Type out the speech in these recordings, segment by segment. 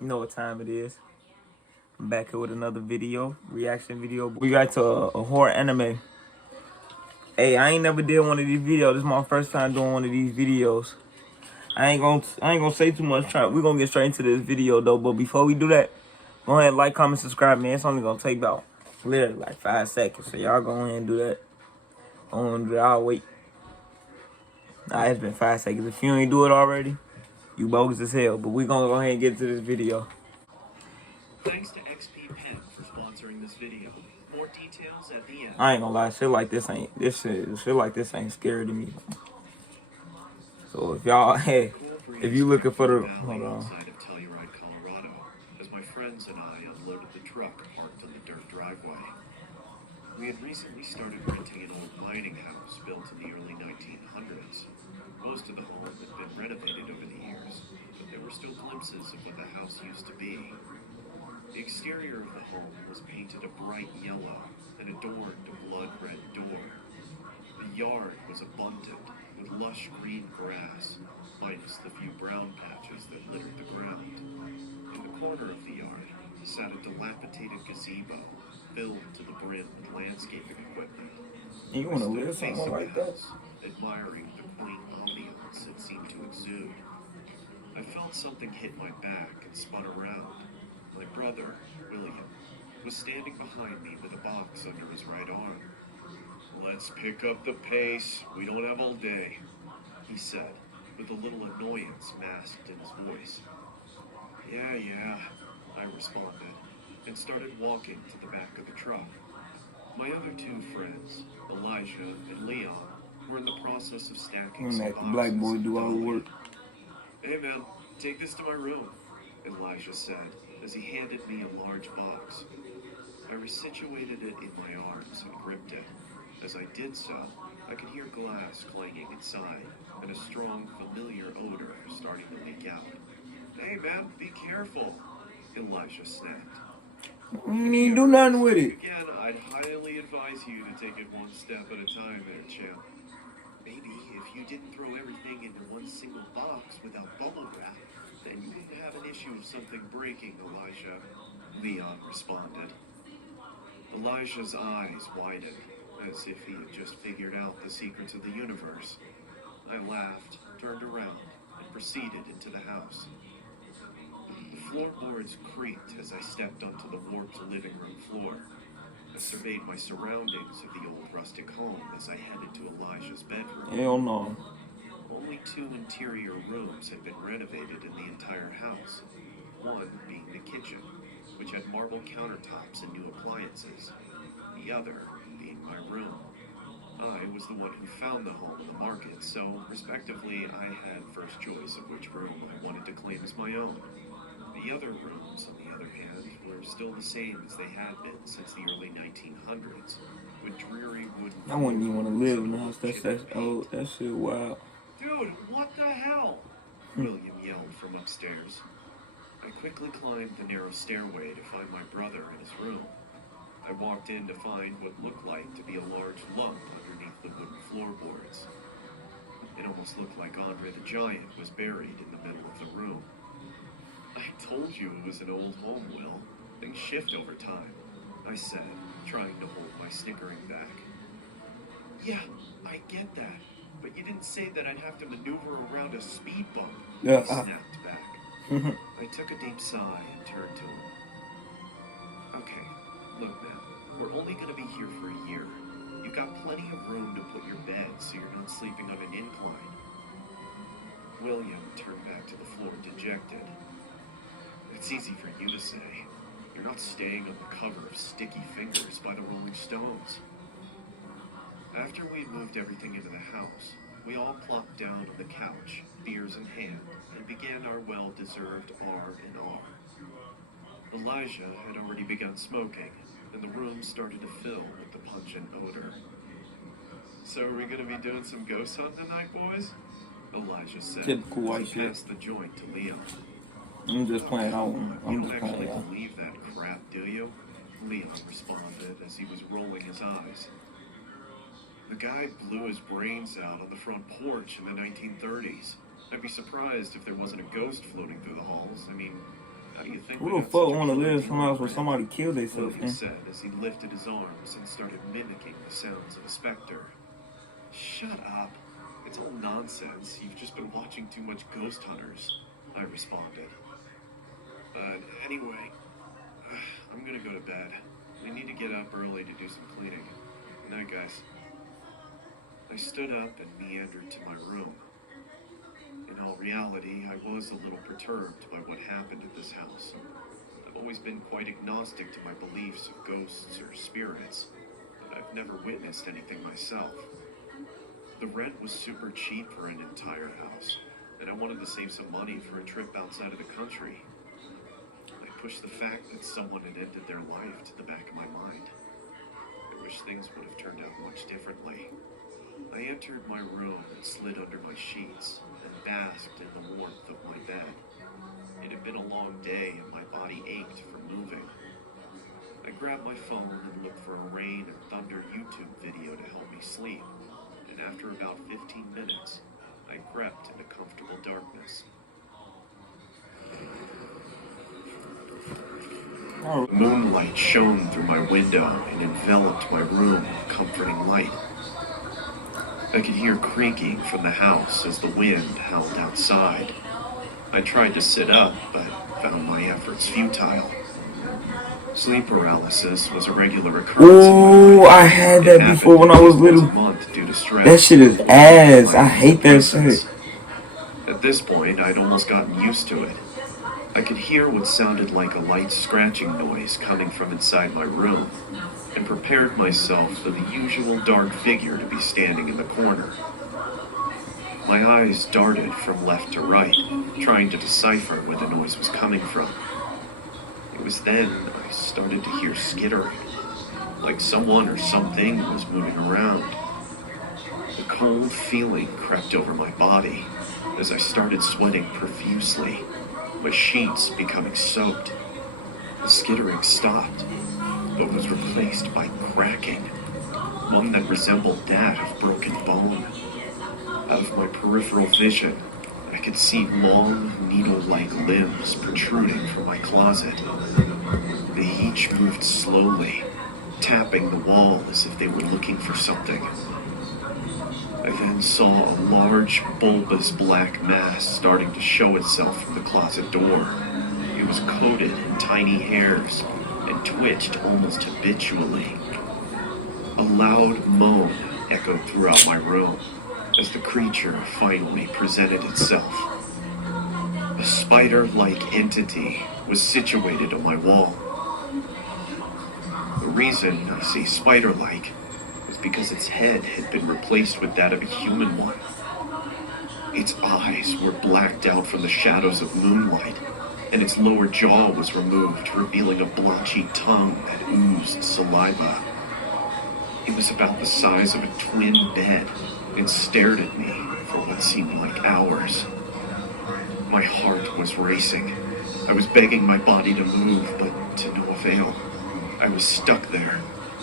You know what time it is. I'm back here with another video, reaction video. We got to a horror anime. Hey, I ain't never did one of these videos. This is my first time doing one of these videos. I ain't gonna say too much. We're gonna get straight into this video though. But before we do that, go ahead, like, comment, subscribe, man. It's only gonna take about literally like 5 seconds. So y'all go ahead and do that. I'll wait. Nah, it's been 5 seconds. If you ain't do it already, you bogus as hell. But we gonna go ahead and get to this video. Thanks to XP Pen for sponsoring this video. More details at the end. I ain't gonna lie, shit like this ain't scary to me. So if y'all, hey, if you looking for the, hold on. Outside of Telluride, Colorado, as my friends and I unloaded the truck parked on the dirt driveway. We had recently started renting an old mining house built in the early 1900s. Most of the home had been renovated over the years, but there were still glimpses of what the house used to be. The exterior of the home was painted a bright yellow and adorned a blood-red door. The yard was abundant, with lush green grass, minus the few brown patches that littered the ground. In the corner of the yard sat a dilapidated gazebo, filled to the brim with landscaping equipment. You wanna live somewhere like that? Admiring the quaint ambiance it seemed to exude. I felt something hit my back and spun around. My brother, William, was standing behind me with a box under his right arm. "Let's pick up the pace. We don't have all day," he said, with a little annoyance masked in his voice. Yeah, I responded, and started walking to the back of the truck. My other two friends, Elijah and Leon, were in the process of stacking some boxes. The black boy do all the work. "Hey man, take this to my room," Elijah said, as he handed me a large box. I resituated it in my arms and gripped it. As I did so, I could hear glass clanging inside and a strong, familiar odor starting to leak out. "Hey man, be careful," Elijah snapped. You ain't do nothing with it. Again, I'd highly advise you to take it one step at a time there, champ. "Maybe if you didn't throw everything into one single box without bubble wrap, then you wouldn't have an issue of something breaking, Elijah," Leon responded. Elijah's eyes widened, as if he had just figured out the secrets of the universe. I laughed, turned around, and proceeded into the house. The floorboards creaked as I stepped onto the warped living room floor. I surveyed my surroundings of the old rustic home as I headed to Elijah's bedroom. Hell no. Only 2 interior rooms had been renovated in the entire house. One being the kitchen, which had marble countertops and new appliances. The other being my room. I was the one who found the home in the market, so respectively I had first choice of which room I wanted to claim as my own. The other rooms, on the other hand, were still the same as they had been since the early 1900s, with dreary wooden... I wouldn't even want to live in the house. That's old. That shit wild. "Dude, what the hell?" William yelled from upstairs. I quickly climbed the narrow stairway to find my brother in his room. I walked in to find what looked like to be a large lump underneath the wooden floorboards. It almost looked like Andre the Giant was buried in the middle of the room. "I told you it was an old home, Will. Things shift over time," I said, trying to hold my snickering back. "Yeah, I get that, but you didn't say that I'd have to maneuver around a speed bump," he snapped back. I took a deep sigh and turned to him. "Okay, look man, we're only gonna be here for a year. You've got plenty of room to put your bed so you're not sleeping on an incline." William turned back to the floor dejected. "It's easy for you to say. You're not staying on the cover of Sticky Fingers by the Rolling Stones." After we'd moved everything into the house, we all plopped down on the couch, beers in hand, and began our well-deserved R&R. Elijah had already begun smoking, and the room started to fill with the pungent odor. "So are we gonna be doing some ghost hunting tonight, boys?" Elijah said. Typical white as he shit. passed the joint to Leon. I'm just playing out. You don't actually believe that crap, do you? Leon responded as he was rolling his eyes. "The guy blew his brains out on the front porch in the 1930s. I'd be surprised if there wasn't a ghost floating through the halls. I mean, How do you think Who we the got fuck such a want to live crazy somewhere where neighborhood? somebody killed themselves, Logan man? said as he lifted his arms and started mimicking the sounds of a specter. Shut up. It's all nonsense. You've just been watching too much Ghost Hunters, I responded. But anyway, I'm gonna go to bed. We need to get up early to do some cleaning. Good night, guys. I stood up and meandered to my room. In all reality, I was a little perturbed by what happened at this house. I've always been quite agnostic to my beliefs of ghosts or spirits, but I've never witnessed anything myself. The rent was super cheap for an entire house, and I wanted to save some money for a trip outside of the country. I pushed the fact that someone had ended their life to the back of my mind. I wish things would have turned out much differently. I entered my room and slid under my sheets and basked in the warmth of my bed. It had been a long day and my body ached from moving. I grabbed my phone and looked for a rain and thunder YouTube video to help me sleep, and after about 15 minutes, I crept into comfortable darkness. Oh, Moonlight shone through my window and enveloped my room with comforting light. I could hear creaking from the house as the wind howled outside. I tried to sit up, but found my efforts futile. Sleep paralysis was a regular occurrence in my ooh, life. I had It that happened before when I at was least once a little. month due to stress. That shit is or ass. I my hate that shit. presence. At this point, I'd almost gotten used to it. I could hear what sounded like a light scratching noise coming from inside my room, and prepared myself for the usual dark figure to be standing in the corner. My eyes darted from left to right, trying to decipher where the noise was coming from. It was then I started to hear skittering, like someone or something was moving around. A cold feeling crept over my body as I started sweating profusely, my sheets becoming soaked. The skittering stopped, but was replaced by cracking, one that resembled that of broken bone. Out of my peripheral vision, I could see long, needle-like limbs protruding from my closet. They each moved slowly, tapping the wall as if they were looking for something. I then saw a large, bulbous black mass starting to show itself from the closet door. It was coated in tiny hairs and twitched almost habitually. A loud moan echoed throughout my room as the creature finally presented itself. A spider-like entity was situated on my wall. The reason I say spider-like was because its head had been replaced with that of a human one. Its eyes were blacked out from the shadows of moonlight, and its lower jaw was removed, revealing a blotchy tongue that oozed saliva. It was about the size of a twin bed and stared at me for what seemed like hours. My heart was racing. I was begging my body to move, but to no avail. I was stuck there,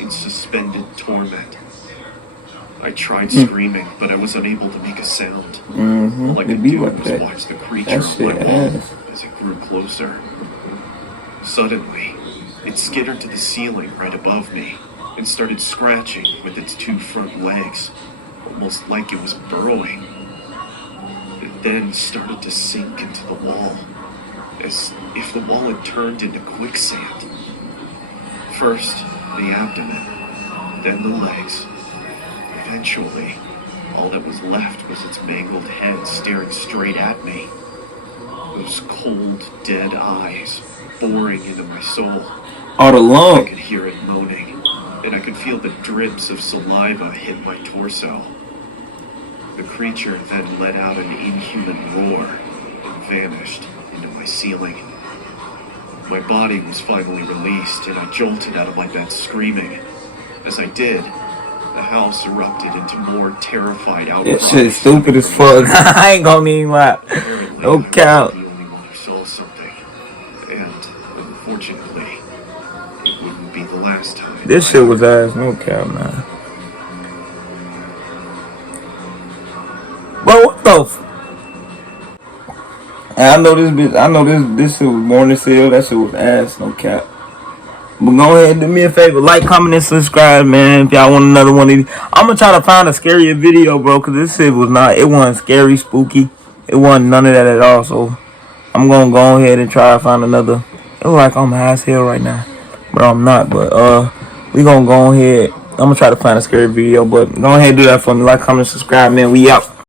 in suspended torment. I tried screaming, but I was unable to make a sound. All I It could be do like was that. watch the creature That on my shit wall ass. as it grew closer. Suddenly, it skittered to the ceiling right above me and started scratching with its two front legs, almost like it was burrowing. It then started to sink into the wall, as if the wall had turned into quicksand. First, the abdomen, then the legs. Eventually, all that was left was its mangled head staring straight at me. Those cold, dead eyes boring into my soul. Oh, the I lump. could hear it moaning, and I could feel the drips of saliva hit my torso. The creature then let out an inhuman roar and vanished into my ceiling. My body was finally released, and I jolted out of my bed screaming. As I did, the house erupted into more terrified outcries. This shit stupid as fuck. I ain't gonna even lie. Apparently, No I wasn't count. the only one who saw something, and unfortunately, it wouldn't be the last time. This shit was ass. No count, man. Bro, what the And I know this bitch. I know this shit was morning seal. That shit was ass. No cap. But go ahead and do me a favor. Like, comment, and subscribe, man. If y'all want another one of these. I'm going to try to find a scarier video, bro. Because this shit was not. It wasn't scary, spooky. It wasn't none of that at all. So, I'm going to go ahead and try to find another. It looks like I'm high as hell right now. But I'm not. But, we going to go ahead. I'm going to try to find a scary video. But go ahead and do that for me. Like, comment, subscribe, man. We out.